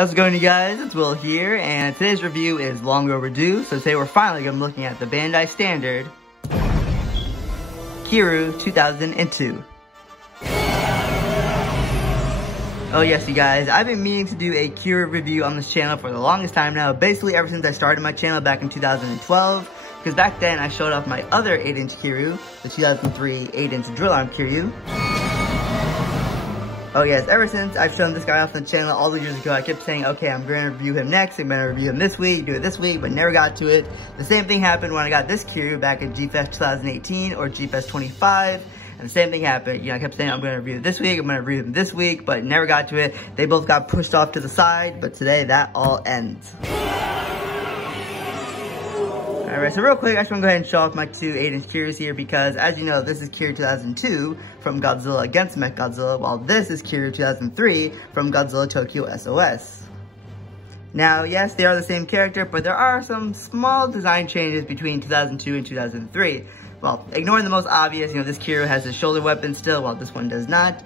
How's it going, you guys? It's Will here, and today's review is long overdue. So today we're finally going to be looking at the Bandai standard Kiryu 2002. Oh yes, you guys, I've been meaning to do a Kiryu review on this channel for the longest time now, basically ever since I started my channel back in 2012, because back then I showed off my other 8-inch Kiryu, the 2003 8-inch drill arm Kiryu. Oh yes, ever since I've shown this guy off on the channel all the years ago, I kept saying, okay, I'm going to review him next, I'm going to review him this week, do it this week, but never got to it. The same thing happened when I got this Kiryu back in G-Fest 2018 or G-Fest 25, and the same thing happened. You know, I kept saying, I'm going to review it this week, I'm going to review him this week, but never got to it. They both got pushed off to the side, but today that all ends. Alright, so real quick, I just want to go ahead and show off my two 8-inch Kiryus here because, as you know, this is Kiryu 2002 from Godzilla against Mechagodzilla, while this is Kiryu 2003 from Godzilla Tokyo SOS. Now, yes, they are the same character, but there are some small design changes between 2002 and 2003. Well, ignoring the most obvious, you know, this Kiryu has his shoulder weapon still, while this one does not.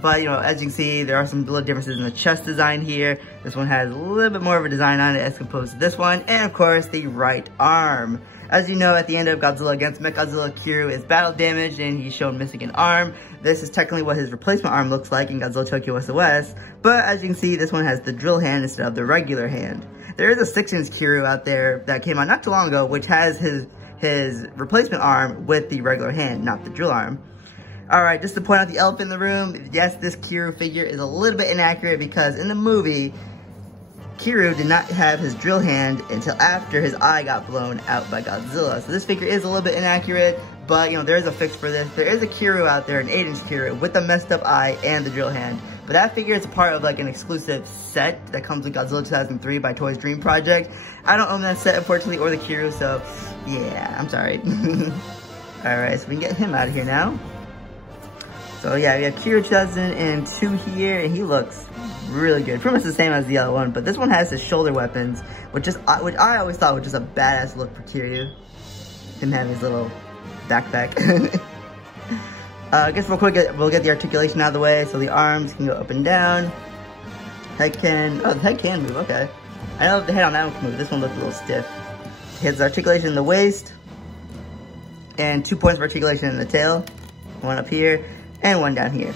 But, you know, as you can see, there are some little differences in the chest design here. This one has a little bit more of a design on it as opposed to this one. And, of course, the right arm. As you know, at the end of Godzilla against Mechagodzilla, Kiryu is battle damaged and he's shown missing an arm. This is technically what his replacement arm looks like in Godzilla Tokyo SOS. But, as you can see, this one has the drill hand instead of the regular hand. There is a 6-inch Kiryu out there that came out not too long ago, which has his replacement arm with the regular hand, not the drill arm. Alright, just to point out the elephant in the room, yes, this Kiryu figure is a little bit inaccurate because in the movie, Kiryu did not have his drill hand until after his eye got blown out by Godzilla. So this figure is a little bit inaccurate, but you know, there is a fix for this. There is a Kiryu out there, an 8-inch Kiryu, with the messed up eye and the drill hand. But that figure is a part of like an exclusive set that comes with Godzilla 2003 by Toys Dream Project. I don't own that set, unfortunately, or the Kiryu, so yeah, I'm sorry. Alright, so we can get him out of here now. So yeah, we have Kiryu 2002 here, and he looks really good. Pretty much the same as the other one, but this one has his shoulder weapons, which I always thought was just a badass look for Kiryu. Him having his little backpack. I guess real quick, we'll get the articulation out of the way, so the arms can go up and down. Head can, oh, the head can move, okay. I know the head on that one can move, this one looked a little stiff. His articulation in the waist, and 2 points for articulation in the tail. One up here. And one down here.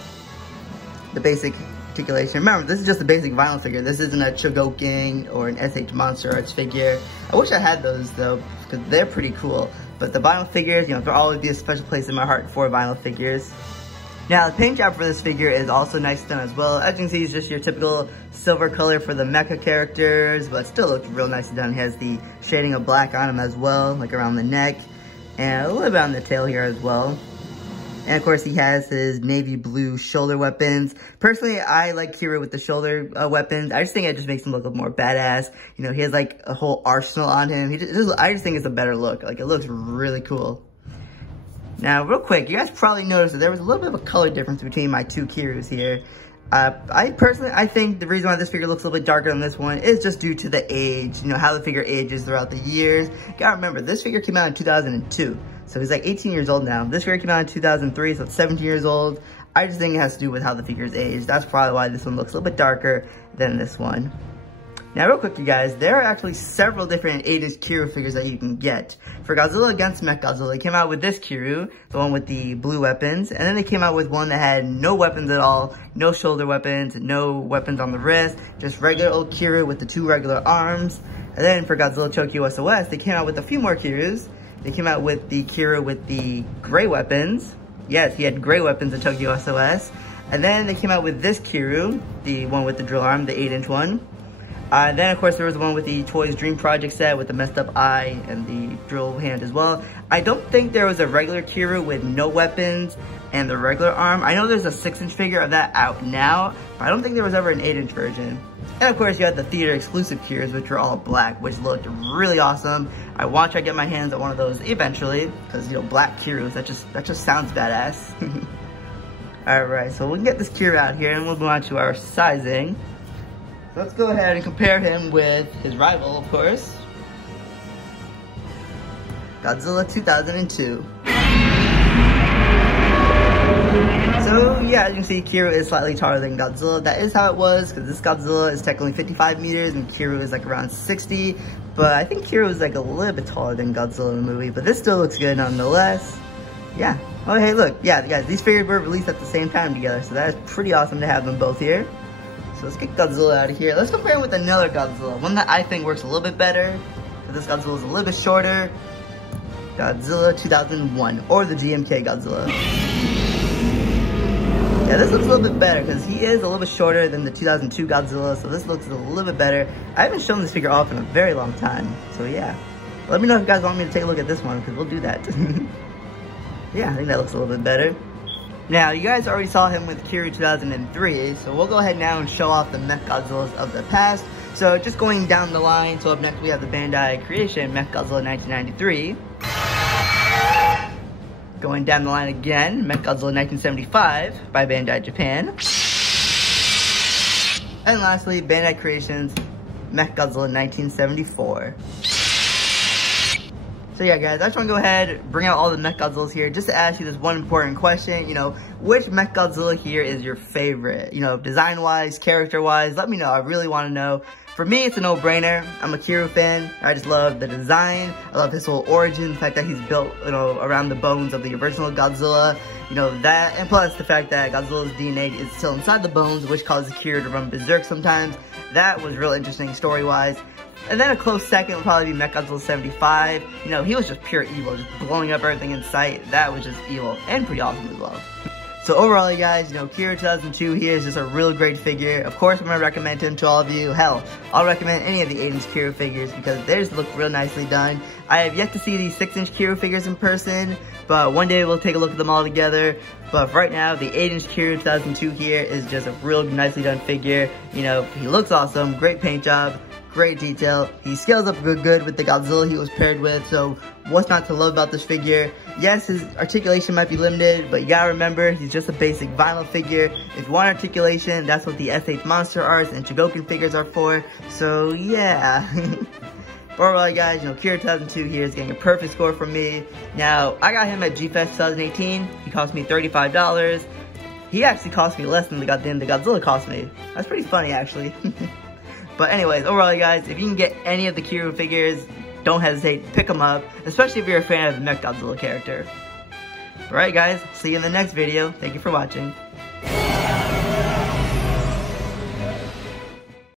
The basic articulation. Remember, this is just a basic vinyl figure. This isn't a Chogoking or an SH Monster Arts figure. I wish I had those though, because they're pretty cool. But the vinyl figures, you know, there'll always be a special place in my heart for vinyl figures. Now, the paint job for this figure is also nice done as well. As you can see, it's just your typical silver color for the Mecha characters, but still looks real nice done. He has the shading of black on him as well, like around the neck, and a little bit on the tail here as well. And of course, he has his navy blue shoulder weapons. Personally, I like Kiryu with the shoulder weapons. I just think it just makes him look a little more badass. You know, he has like a whole arsenal on him. I just think it's a better look. Like, it looks really cool. Now, real quick, you guys probably noticed that there was a little bit of a color difference between my two Kiryus here. I think the reason why this figure looks a little bit darker than this one is just due to the age, you know, how the figure ages throughout the years. You gotta remember, this figure came out in 2002, so he's like 18 years old now. This figure came out in 2003, so it's 17 years old. I just think it has to do with how the figure's aged. That's probably why this one looks a little bit darker than this one. Now, real quick, you guys, there are actually several different 8-inch Kiryu figures that you can get. For Godzilla against Mechagodzilla, they came out with this Kiryu, the one with the blue weapons, and then they came out with one that had no weapons at all, no shoulder weapons, no weapons on the wrist, just regular old Kiryu with the 2 regular arms. And then for Godzilla Tokyo SOS, they came out with a few more Kiryus. They came out with the Kiryu with the gray weapons. Yes, he had gray weapons in Tokyo SOS. And then they came out with this Kiryu, the one with the drill arm, the 8-inch one. Then, of course, there was the one with the Toys Dream Project set with the messed up eye and the drill hand as well. I don't think there was a regular Kiryu with no weapons and the regular arm. I know there's a 6-inch figure of that out now, but I don't think there was ever an 8-inch version. And, of course, you had the theater exclusive Kiryus, which were all black, which looked really awesome. I want to get my hands on one of those eventually, because, you know, black Kiryus, that just sounds badass. Alright, so we can get this Kiryu out here, and we'll move on to our sizing. Let's go ahead and compare him with his rival, of course, Godzilla 2002. So yeah, as you can see, Kiryu is slightly taller than Godzilla. That is how it was, because this Godzilla is technically 55 meters and Kiryu is like around 60. But I think Kiryu is like a little bit taller than Godzilla in the movie, but this still looks good nonetheless. Yeah. Oh, hey, look. Yeah, guys, these figures were released at the same time together, so that is pretty awesome to have them both here. So let's get Godzilla out of here. Let's compare him with another Godzilla, one that I think works a little bit better. This Godzilla is a little bit shorter. Godzilla 2001, or the GMK Godzilla. Yeah, this looks a little bit better because he is a little bit shorter than the 2002 Godzilla, so this looks a little bit better. I haven't shown this figure off in a very long time, so yeah. Let me know if you guys want me to take a look at this one, because we'll do that. Yeah, I think that looks a little bit better. Now, you guys already saw him with Kiryu 2003, so we'll go ahead now and show off the Mechagodzillas of the past. So just going down the line, so up next we have the Bandai creation, Mechagodzilla 1993. Going down the line again, Mechagodzilla 1975 by Bandai Japan. And lastly, Bandai Creations, Mechagodzilla 1974. So yeah, guys, I just want to go ahead, bring out all the Mechagodzillas here, just to ask you this one important question. You know, which Mechagodzilla here is your favorite? You know, design-wise, character-wise, let me know. I really want to know. For me, it's a no-brainer. I'm a Kiryu fan. I just love the design. I love his whole origin, the fact that he's built, you know, around the bones of the original Godzilla. You know, that, and plus the fact that Godzilla's DNA is still inside the bones, which causes Kiryu to run berserk sometimes. That was real interesting story-wise. And then a close second would probably be Mechagodzilla 75. You know, he was just pure evil, just blowing up everything in sight. That was just evil, and pretty awesome as well. So overall, you guys, you know, Kiryu 2002 here is just a real great figure. Of course, I'm going to recommend him to all of you. Hell, I'll recommend any of the 8-inch Kiryu figures because they just look real nicely done. I have yet to see these 6-inch Kiryu figures in person, but one day we'll take a look at them all together. But for right now, the 8-inch Kiryu 2002 here is just a real nicely done figure. You know, he looks awesome, great paint job. Great detail. He scales up good with the Godzilla he was paired with, so what's not to love about this figure? Yes, his articulation might be limited, but you gotta remember, he's just a basic vinyl figure. If you want articulation, that's what the S8 Monster Arts and Chogokin figures are for, so yeah. Overall, guys, you know, Kiryu 2002 here is getting a perfect score from me. Now, I got him at G-Fest 2018. He cost me $35. He actually cost me less than the Godzilla cost me. That's pretty funny, actually. But anyways, overall, guys, if you can get any of the Kiryu figures, don't hesitate, pick them up, especially if you're a fan of the Mechagodzilla character. Alright, guys, see you in the next video. Thank you for watching.